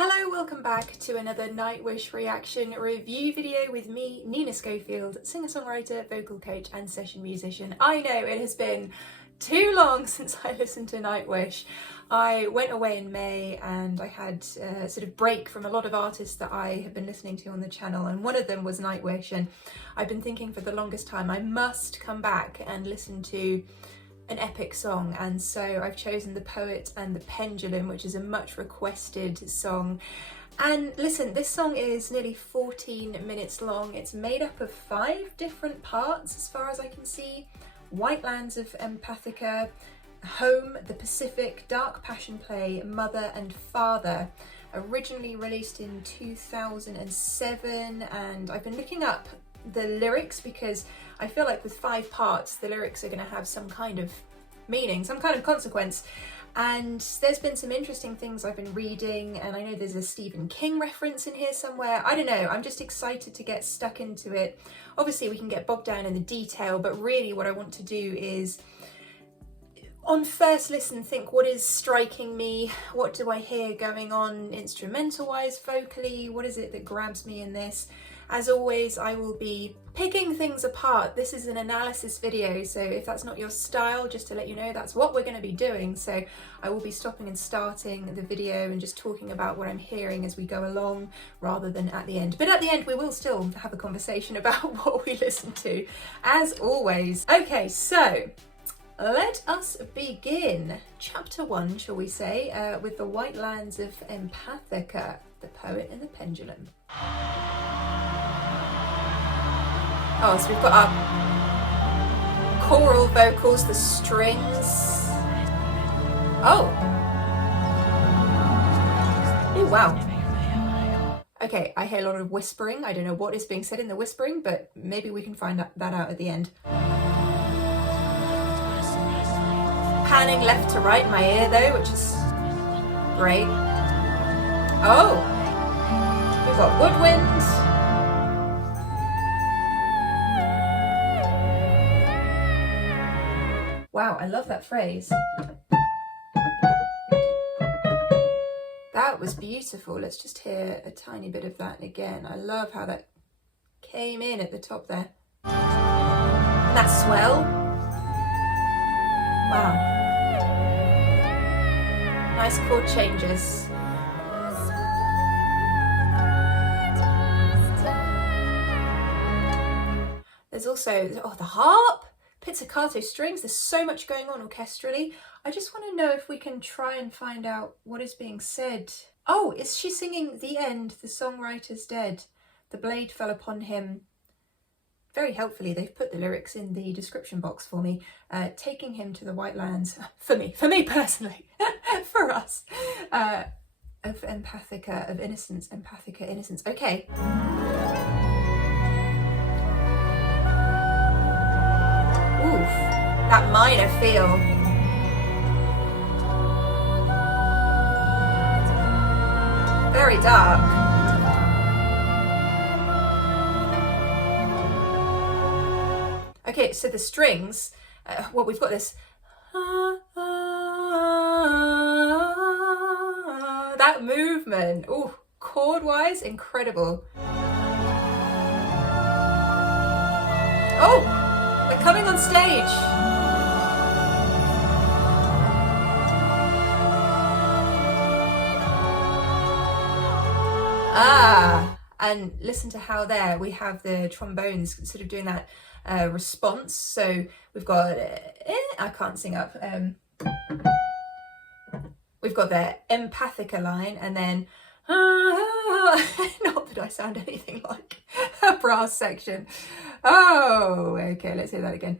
Hello, welcome back to another Nightwish reaction review video with me, Nina Schofield, singer-songwriter, vocal coach and session musician. I know it has been too long since I listened to Nightwish. I went away in May and I had a sort of break from a lot of artists that I have been listening to on the channel, and one of them was Nightwish, and I've been thinking for the longest time I must come back and listen to an epic song, and so I've chosen The Poet and the Pendulum, which is a much requested song. And listen, this song is nearly 14 minutes long. It's made up of 5 different parts as far as I can see: White Lands of Empathica, Home, The Pacific, Dark Passion Play, Mother and Father. Originally released in 2007, and I've been looking up the lyrics because I feel like with 5 parts the lyrics are going to have some kind of meaning, some kind of consequence, and there's been some interesting things I've been reading, and I know there's a Stephen King reference in here somewhere. I don't know, I'm just excited to get stuck into it. Obviously we can get bogged down in the detail, but really what I want to do is on first listen think, what is striking me, what do I hear going on instrumental wise, vocally, what is it that grabs me in this. As always, I will be picking things apart. This is an analysis video, so if that's not your style, just to let you know, that's what we're going to be doing. So I will be stopping and starting the video and just talking about what I'm hearing as we go along, rather than at the end. But at the end, we will still have a conversation about what we listen to, as always. Okay, so let us begin. Chapter 1, shall we say, with the White Lands of Empathica, The Poet and the Pendulum. Oh, so we've got our choral vocals, the strings. Oh! Oh, wow. Okay, I hear a lot of whispering. I don't know what is being said in the whispering, but maybe we can find that out at the end. Panning left to right in my ear though, which is great. Oh! We've got woodwind. Wow, I love that phrase. That was beautiful. Let's just hear a tiny bit of that again. I love how that came in at the top there. And that swell. Wow. Nice chord changes. There's also, oh, the harp. Pizzicato strings. There's so much going on orchestrally. I just want to know if we can try and find out what is being said. Oh, is she singing the end? The songwriter's dead. The blade fell upon him. Very helpfully, they've put the lyrics in the description box for me. Taking him to the White Lands, for me personally, for us, of Empathica, of innocence, Empathica, innocence. Okay. Oof, that minor feel. Very dark. Okay, so the strings, well, we've got this, that movement, oh, chord-wise, incredible. Oh! They're coming on stage. Ah, and listen to how there we have the trombones sort of doing that response. So we've got, I can't sing up. We've got the Empathica line, and then, not that I sound anything like a brass section. Oh, okay, let's hear that again.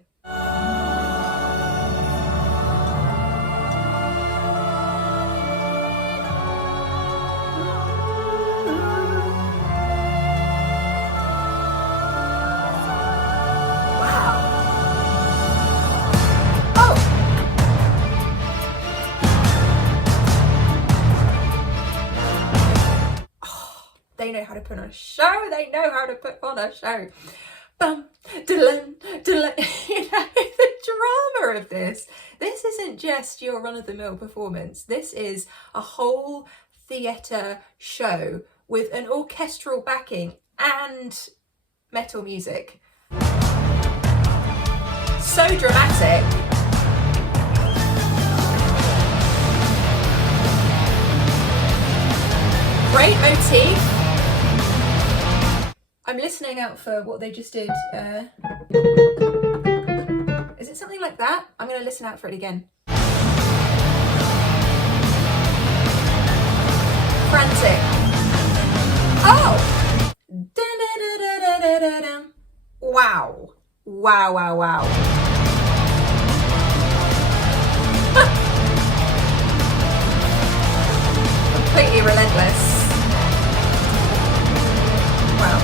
Wow. Oh! They know how to put on a show. They know how to put on a show. Bum, diddle, diddle. You know, the drama of this. This isn't just your run-of-the-mill performance. This is a whole theatre show with an orchestral backing and metal music. So dramatic. Great motif. I'm listening out for what they just did. Is it something like that? I'm going to listen out for it again. Frantic. Oh! Wow. Wow, wow, wow. Completely relentless. Wow.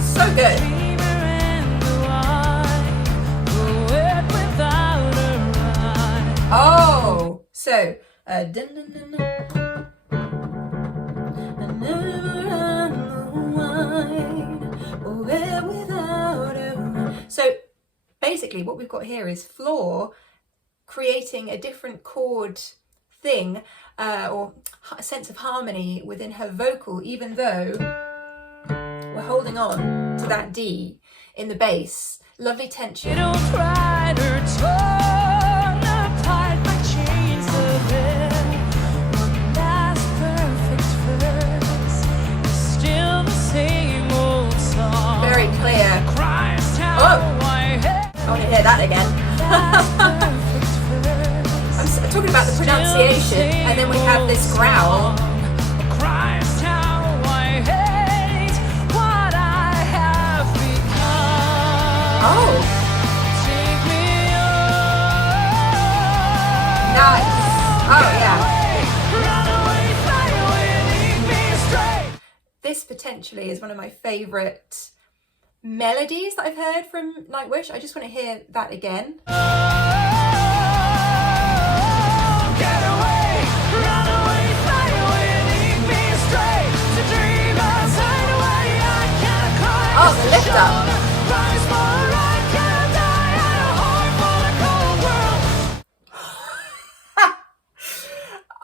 So good. Oh, so so basically what we've got here is Floor creating a different chord thing or a sense of harmony within her vocal, even though we're holding on to that D in the bass. Lovely tension. You don't try to turn apart my chains of it. One last perfect verse is still the same old song. Very clear. Oh, I want to hear that again. I'm talking about the pronunciation, and then we have this growl. Oh. Nice. Oh, yeah. This potentially is one of my favourite melodies that I've heard from Nightwish. I just want to hear that again. Oh, the lift up.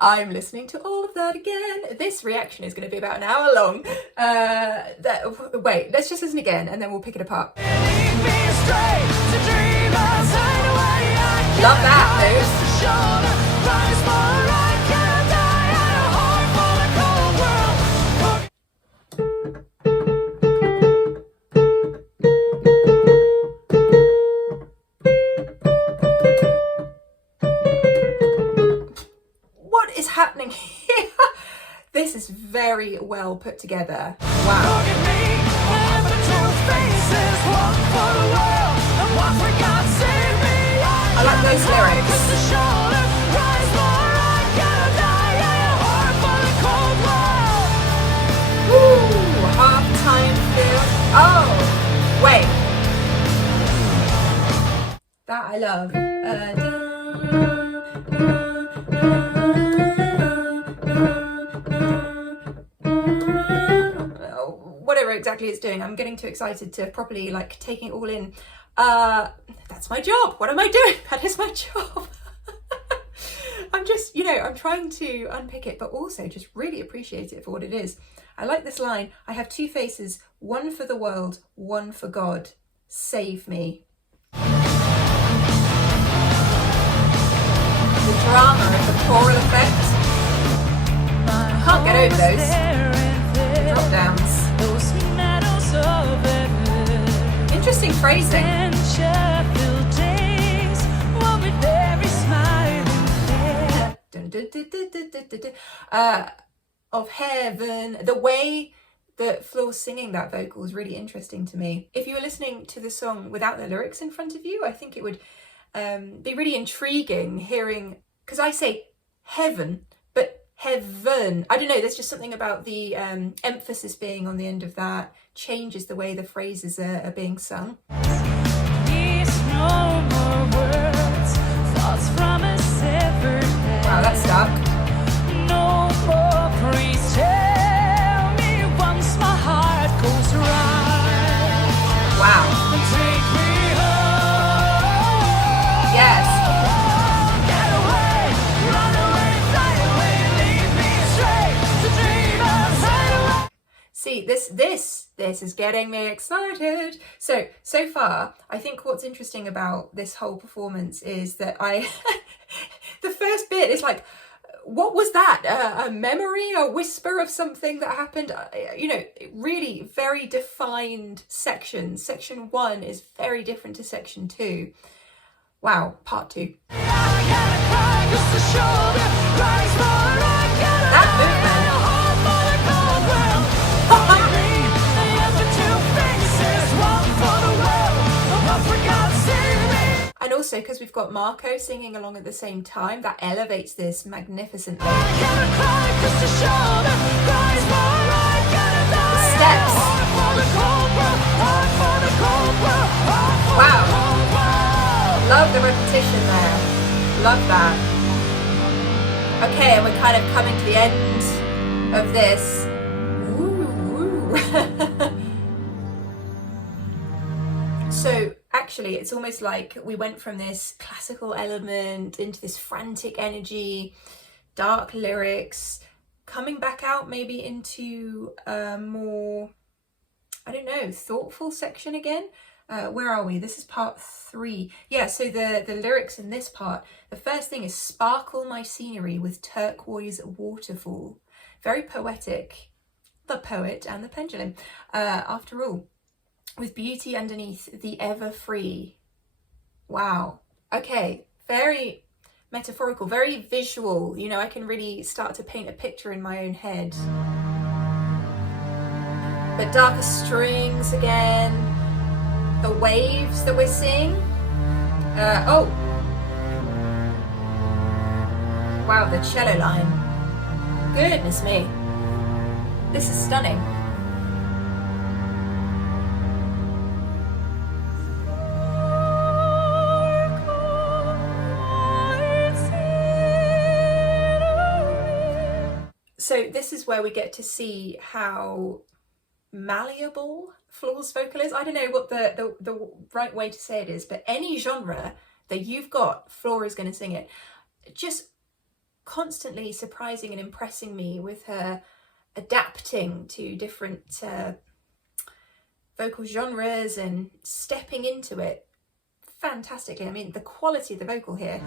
I'm listening to all of that again. This reaction is going to be about an hour long. Wait, let's just listen again and then we'll pick it apart. Love that, dude. What is happening here? This is very well put together. Wow. I like those lyrics. Ooh, half-time film. Oh, wait. That I love. Whatever exactly it's doing, I'm getting too excited to properly like taking it all in. That's my job. What am I doing? That is my job. I'm just, I'm trying to unpick it, but also just really appreciate it for what it is. I like this line. I have two faces, one for the world, one for God. Save me. The drama of the choral effect. I can't get over those. The drop downs. Interesting phrasing. Of heaven. The way that Floor's singing that vocal is really interesting to me. If you were listening to the song without the lyrics in front of you, I think it would be really intriguing hearing, because I say heaven, but heaven. I don't know, there's just something about the emphasis being on the end of that changes the way the phrases are being sung. Wow, that's dark. No more, please tell me once my heart goes right. Wow. Take me home. Yes. Get away, run away, fly see, this is getting me excited. So far, I think what's interesting about this whole performance is that the first bit is like, what was that? A memory, a whisper of something that happened? You know, really very defined sections. Section 1 is very different to section 2. Wow, part 2. That movement. And also, because we've got Marco singing along at the same time, that elevates this magnificently. The steps. Wow. Love the repetition there. Love that. Okay, and we're kind of coming to the end of this. Ooh. So actually, it's almost like we went from this classical element into this frantic energy, dark lyrics, coming back out maybe into a more, I don't know, thoughtful section again. Where are we? This is part 3. Yeah, so the lyrics in this part, the first thing is sparkle my scenery with turquoise waterfall. Very poetic. The poet and the pendulum, after all. With beauty underneath the ever free. Wow. Okay, very metaphorical, very visual. You know, I can really start to paint a picture in my own head. But darker strings again. The waves that we're seeing. Oh. Wow, the cello line. Goodness me. This is stunning. So this is where we get to see how malleable Floor's vocal is. I don't know what the right way to say it is, but any genre that you've got, Floor is going to sing it. Just constantly surprising and impressing me with her adapting to different vocal genres and stepping into it fantastically. I mean, the quality of the vocal here.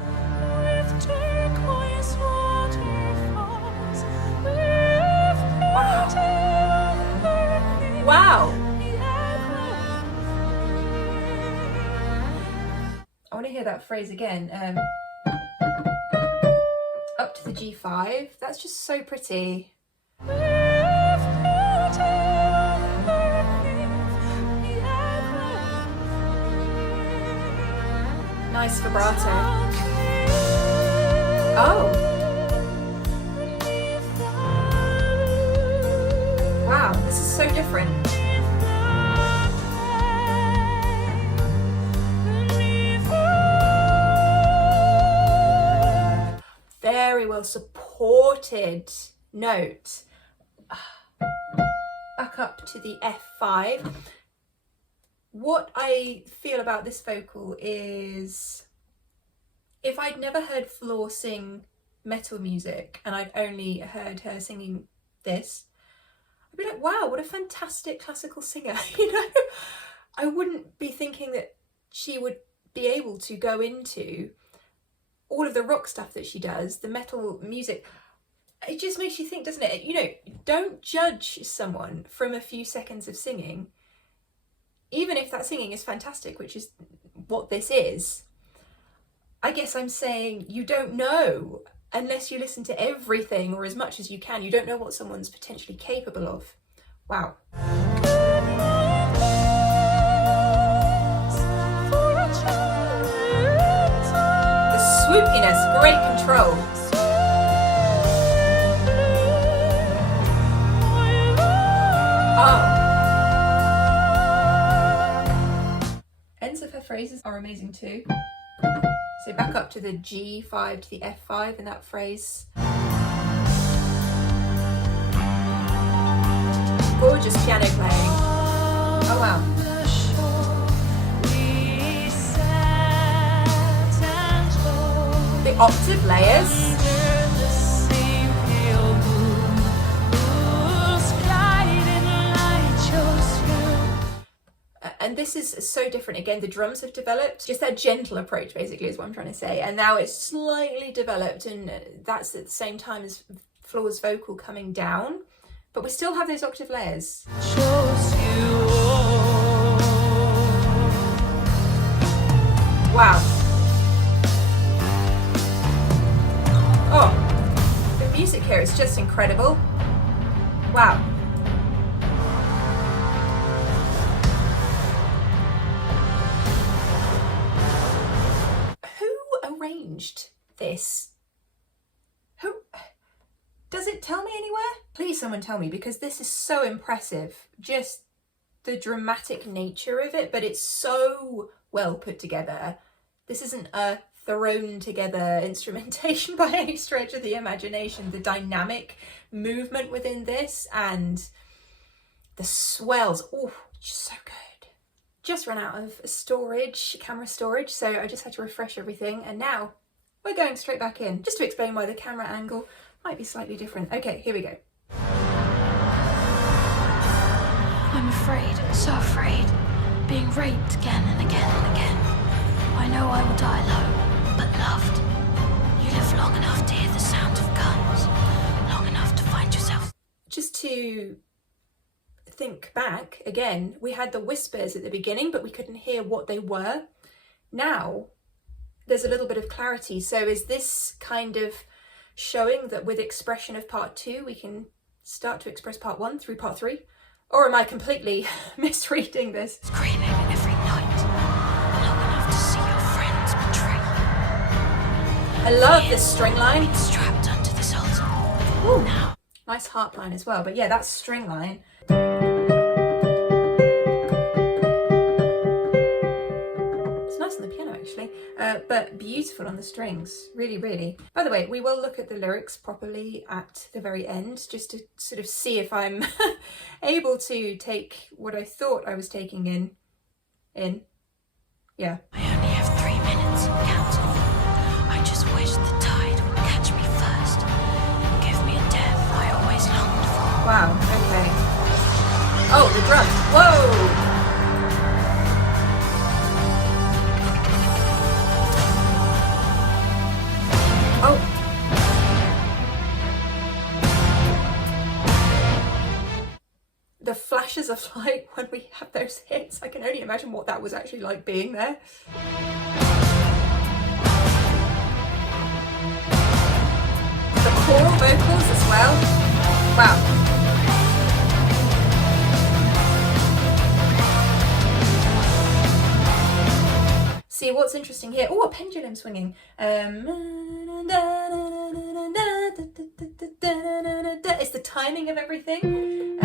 Wow. I want to hear that phrase again. Up to the G5. That's just so pretty. Nice vibrato. Oh. Wow, this is so different. Very well supported note. Back up to the F5. What I feel about this vocal is, if I'd never heard Floor sing metal music and I'd only heard her singing this, I'd be like, wow, what a fantastic classical singer. You know, I wouldn't be thinking that she would be able to go into all of the rock stuff that she does, the metal music. It just makes you think, doesn't it? You know, don't judge someone from a few seconds of singing, even if that singing is fantastic, which is what this is. I guess I'm saying you don't know unless you listen to everything or as much as you can. You don't know what someone's potentially capable of. Wow. The swoopiness, great control. Oh. Ends of her phrases are amazing too. So back up to the G5 to the F5 in that phrase. Gorgeous piano playing. Oh wow. The octave layers. And this is so different. Again, the drums have developed, just that gentle approach basically is what I'm trying to say. And now it's slightly developed, and that's at the same time as Floor's vocal coming down, but we still have those octave layers. Wow. Oh, the music here is just incredible. Wow. Arranged this? Who? Does it tell me anywhere? Please someone tell me, because this is so impressive. Just the dramatic nature of it, but it's so well put together. This isn't a thrown together instrumentation by any stretch of the imagination. The dynamic movement within this and the swells, oh, just so good. Just ran out of storage, camera storage, so I just had to refresh everything, and now we're going straight back in, just to explain why the camera angle might be slightly different. Okay, here we go. I'm afraid, so afraid, being raped again and again and again. I know I will die alone, but loved. You live long enough to hear the sound of guns, long enough to find yourself. Just to think back again, we had the whispers at the beginning, but we couldn't hear what they were. Now there's a little bit of clarity. So is this kind of showing that with expression of part 2 we can start to express part 1 through part 3, or am I completely misreading this? Screaming every night, long enough to see your friends betray. I love this string line. It's strapped onto this altar. Ooh, now nice harp line as well, but yeah, that string line. But beautiful on the strings, really, really. By the way, we will look at the lyrics properly at the very end, just to sort of see if I'm able to take what I thought I was taking in. Yeah. I only have 3 minutes, Captain. I just wish the tide would catch me first, give me a death I always longed for. Wow, okay. Oh, the drums, whoa! Oh. The flashes of light when we have those hits, I can only imagine what that was actually like being there. The choral vocals as well. Wow. See what's interesting here. Oh, a pendulum swinging. It's the timing of everything.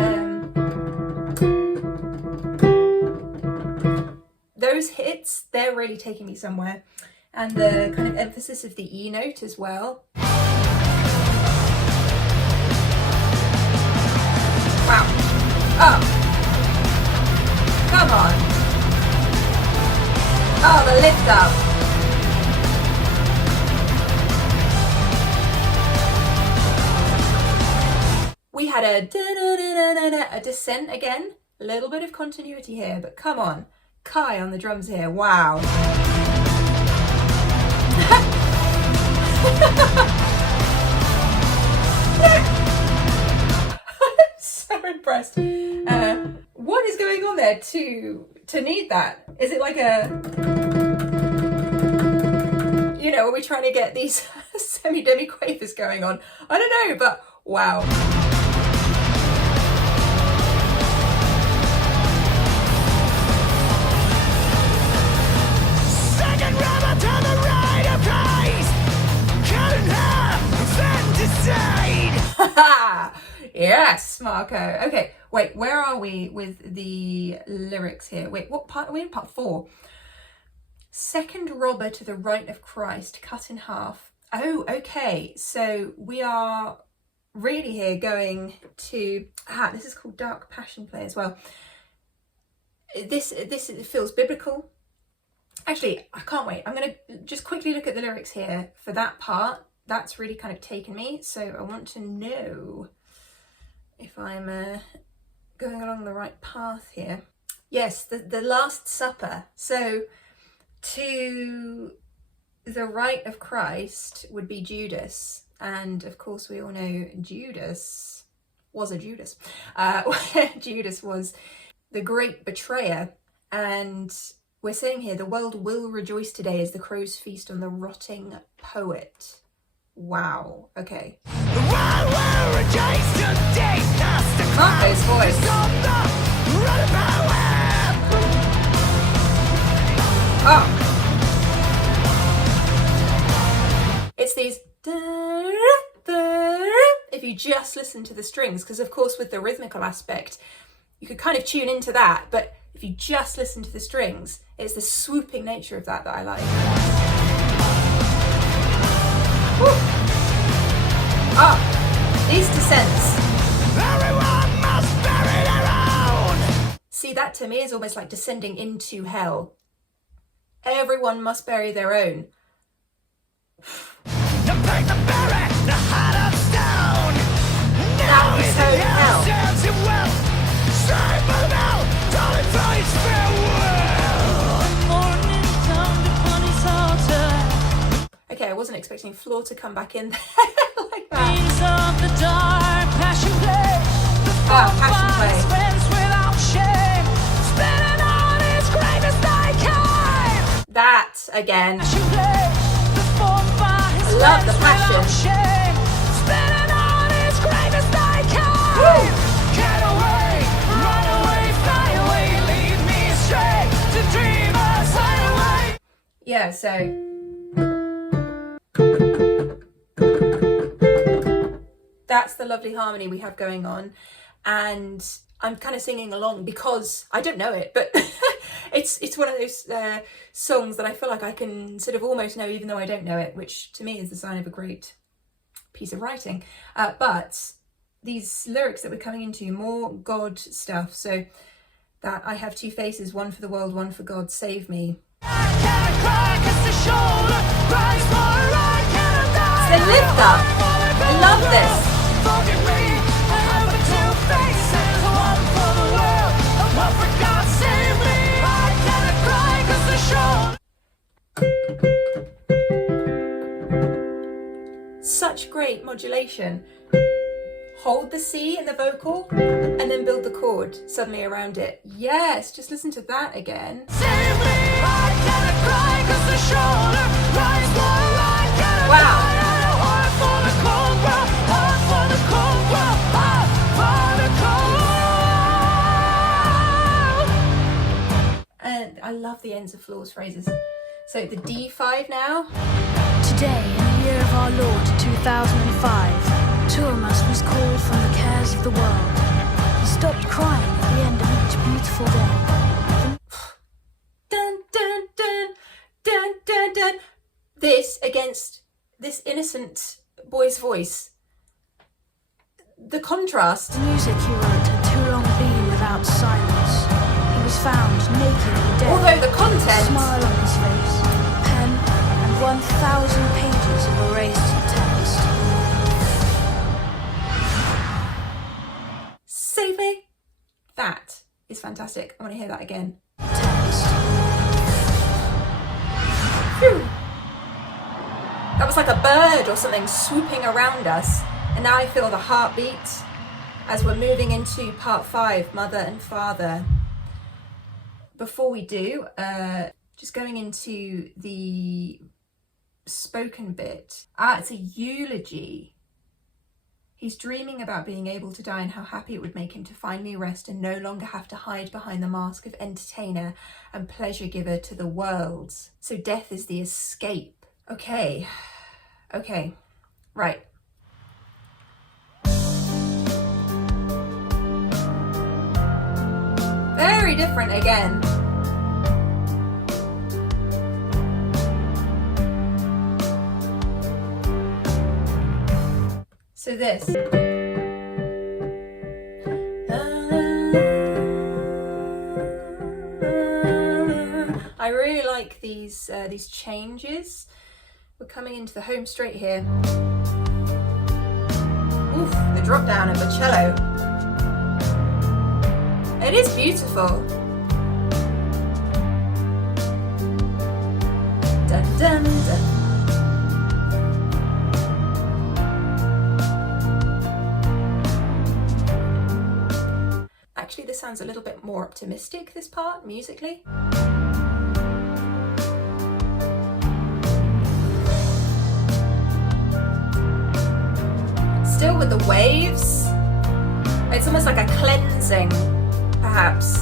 Those hits, they're really taking me somewhere. And the kind of emphasis of the E note as well. Wow. Oh. Come on. Oh, the lift up. We had a descent again. A little bit of continuity here, but come on. Kai on the drums here. Wow. So impressed. What is going on there to need that? Is it like a, you know, are we trying to get these semi-demi quavers going on? I don't know, but wow. Second rubber to the right of Christ, cutting her infanticide. Yes, Marco. Okay, wait, where are we with the lyrics here? Wait, what part are we in? Part 4. Second robber to the right of Christ, cut in half. Oh, okay. So we are really here going to, this is called Dark Passion Play as well. This feels biblical. Actually, I can't wait. I'm going to just quickly look at the lyrics here for that part. That's really kind of taken me. So I want to know if I'm going along the right path here. Yes, the Last Supper. So to the right of Christ would be Judas. And of course we all know Judas was a Judas. Judas was the great betrayer. And we're saying here, the world will rejoice today as the crows feast on the rotting poet. Wow, okay. The world will rejoice today. Marco's voice. Oh. It's these, if you just listen to the strings, because of course with the rhythmical aspect, you could kind of tune into that, but if you just listen to the strings, it's the swooping nature of that I like. Woo. Oh, these descents. Everyone must bury their own. See, that to me is almost like descending into hell. Everyone must bury their own. To break the barrier, the heart of stone. Now he's home hell. Serves him well. Straight for the bell. Darling face farewell. Morning dawned upon his altar. Okay, I wasn't expecting Floor to come back in there like that. Wings of the dark, passion play. The Passion Play. spins without shame. Spinning on his grave as they came. That again. Passion play. The I love the passion. shame. Spinning on his grave as they came. Get away, run away, fly away, lead me astray to dreamers hideaway. Yeah, so that's the lovely harmony we have going on, and I'm kind of singing along because I don't know it, but it's one of those songs that I feel like I can sort of almost know even though I don't know it, which to me is the sign of a great piece of writing. But these lyrics that we're coming into, more God stuff, so that I have two faces, one for the world, one for God, save me. It's the lift up. I love this. Forgive me, I have the two faces, one for the world, and one for God, save me. I cannot cry 'cause the show. Such great modulation. Hold the C in the vocal and then build the chord suddenly around it. Yes, just listen to that again. Save me, I cannot cry 'cause the shoulder rise for I cannot Wow. cry. Heart for the cold world, heart for the cold world, heart for the cold. And I love the ends of Floor's phrases. So the D5 now. Today, in the year of our Lord 2005, two of us was called from the cares of the world. He stopped crying at the end of each beautiful day. Dun, dun, dun, dun, dun, dun. This against this innocent boy's voice. The contrast. The music he wrote had too long been without silence. He was found naked and dead. Although the A content. smile on his face, a pen, and 1,000 pages of erased text. Save me. That is fantastic. I want to hear that again. Text. Phew. That was like a bird or something swooping around us. And now I feel the heartbeat as we're moving into part 5, Mother and Father. Before we do, just going into the spoken bit. It's a eulogy. He's dreaming about being able to die and how happy it would make him to finally rest and no longer have to hide behind the mask of entertainer and pleasure giver to the world. So death is the escape. Okay, right. Very different again. So this. I really like these changes. We're coming into the home straight here. Oof, the drop down of the cello. It is beautiful. sounds a little bit more optimistic, this part, musically. Still with the waves. It's almost like a cleansing, perhaps.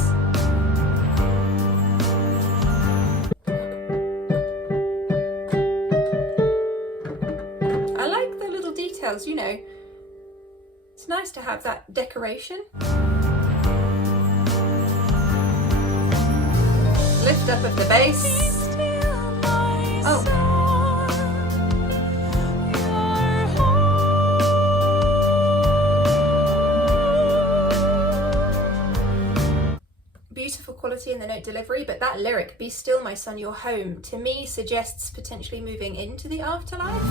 I like the little details, you know. It's nice to have that decoration. Lift up of the bass. Oh. Beautiful quality in the note delivery, but that lyric, "Be still, my son, you're home," to me suggests potentially moving into the afterlife.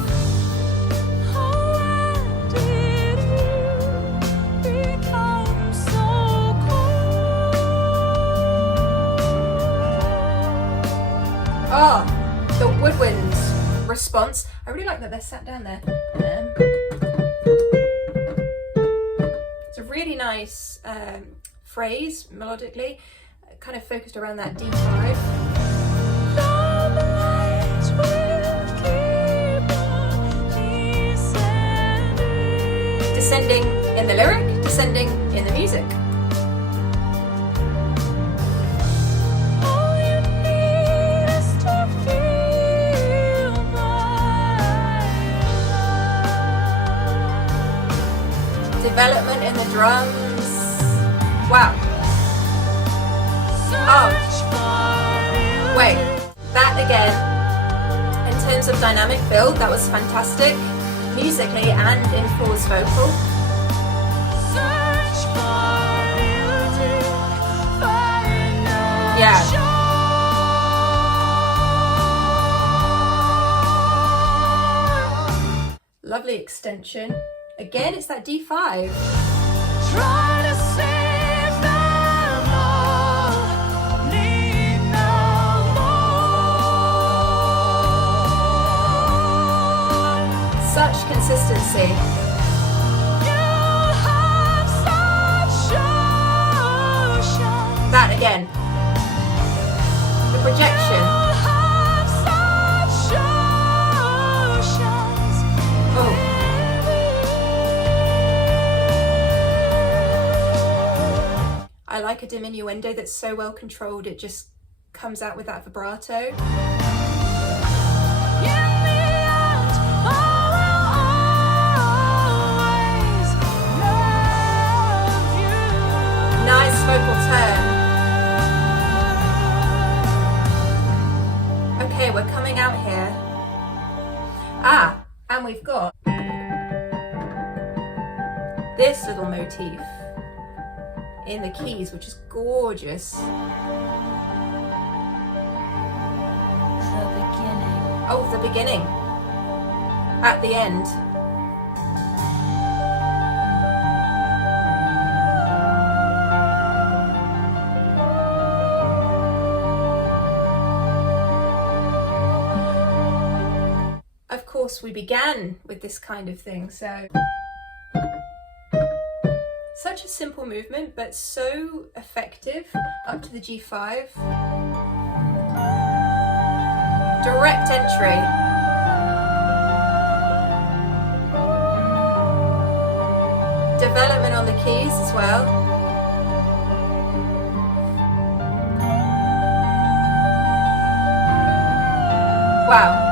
Oh, the woodwind response. I really like that they're sat down there. It's a really nice phrase melodically, kind of focused around that D5. Descending in the lyric, descending in the music. Development in the drums. Wow. Oh. Wait, that again, in terms of dynamic build, that was fantastic, musically and in Paul's vocal. Yeah. Lovely extension. Again, it's that D5. Try to save them all, need no more. Such consistency. You'll have such oceans. That again. The projection. You'll have such oceans. Oh. I like a diminuendo that's so well controlled, it just comes out with that vibrato. Nice vocal turn. Okay, we're coming out here. Ah, and we've got this little motif in the keys, which is gorgeous. The beginning. Oh, the beginning. At the end. Of course, we began with this kind of thing, so such a simple movement, but so effective up to the G5. Direct entry. Development on the keys as well. Wow.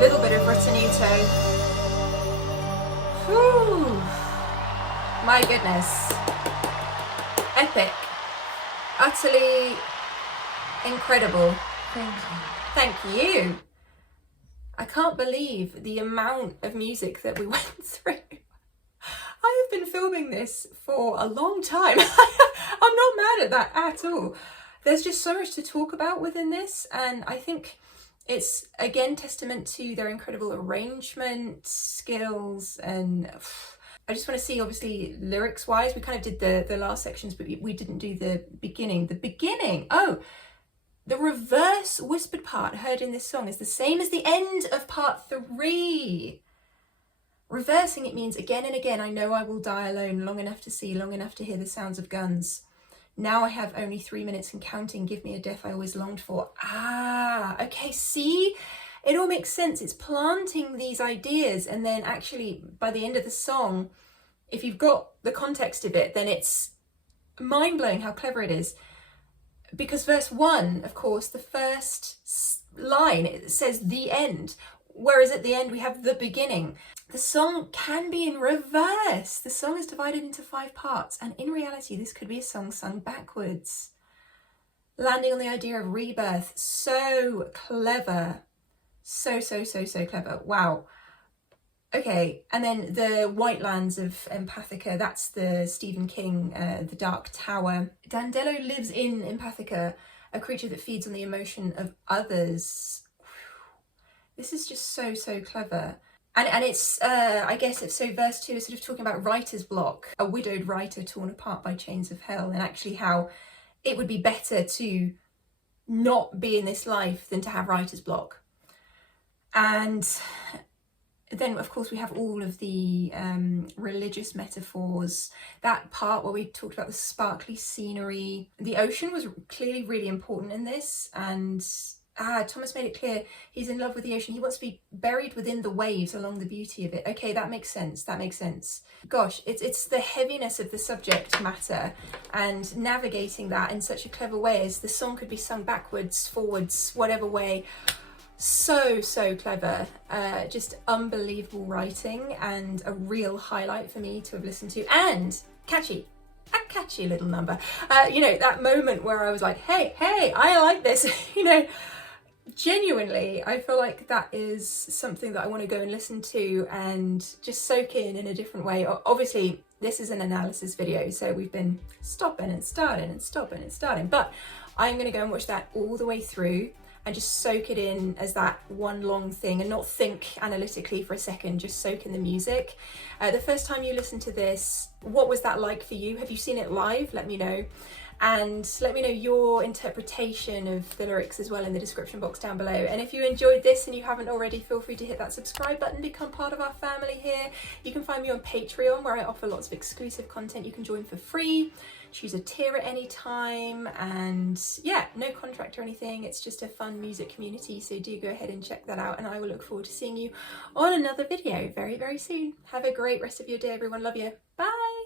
Little bit of ritonato. Whew. My goodness. Epic. Utterly incredible. Thank you. Thank you. I can't believe the amount of music that we went through. I have been filming this for a long time. I'm not mad at that at all. There's just so much to talk about within this, and I think it's again testament to their incredible arrangement skills, and I just want to see, obviously lyrics wise, we kind of did the last sections, but we didn't do the beginning. Oh, the reverse whispered part heard in this song is the same as the end of part 3. Reversing it means again and again, I know I will die alone, long enough to see, long enough to hear the sounds of guns. Now I have only 3 minutes and counting, give me a death I always longed for. Ah, okay, see? It all makes sense. It's planting these ideas, and then actually by the end of the song, if you've got the context of it, then it's mind-blowing how clever it is. Because verse 1, of course, the first line, it says the end, whereas at the end we have the beginning. The song can be in reverse. The song is divided into 5 parts, and in reality this could be a song sung backwards, landing on the idea of rebirth. So clever. So clever. Wow. Okay, and then the White Lands of Empathica, that's the Stephen King, The Dark Tower. Dandello lives in Empathica, a creature that feeds on the emotion of others. This is just so clever. And it's, I guess, so verse 2 is sort of talking about writer's block, a widowed writer torn apart by chains of hell, and actually how it would be better to not be in this life than to have writer's block. And then, of course, we have all of the religious metaphors. That part where we talked about the sparkly scenery. The ocean was clearly really important in this. And Thomas made it clear he's in love with the ocean. He wants to be buried within the waves along the beauty of it. Okay, that makes sense. That makes sense. Gosh, it's the heaviness of the subject matter and navigating that in such a clever way as the song could be sung backwards, forwards, whatever way. So clever. Just unbelievable writing and a real highlight for me to have listened to, and catchy. A catchy little number. You know, that moment where I was like, hey, I like this. You know, genuinely, I feel like that is something that I want to go and listen to and just soak in a different way. Obviously, this is an analysis video, so we've been stopping and starting, but I'm going to go and watch that all the way through and just soak it in as that one long thing and not think analytically for a second, just soak in the music. The first time you listened to this, what was that like for you? Have you seen it live? Let me know. And let me know your interpretation of the lyrics as well in the description box down below. And if you enjoyed this and you haven't already, feel free to hit that subscribe button, become part of our family here. You can find me on Patreon, where I offer lots of exclusive content you can join for free. Choose a tier at any time, and yeah, no contract or anything. It's just a fun music community, so do go ahead and check that out, and I will look forward to seeing you on another video very soon. Have a great rest of your day, everyone. Love you. Bye.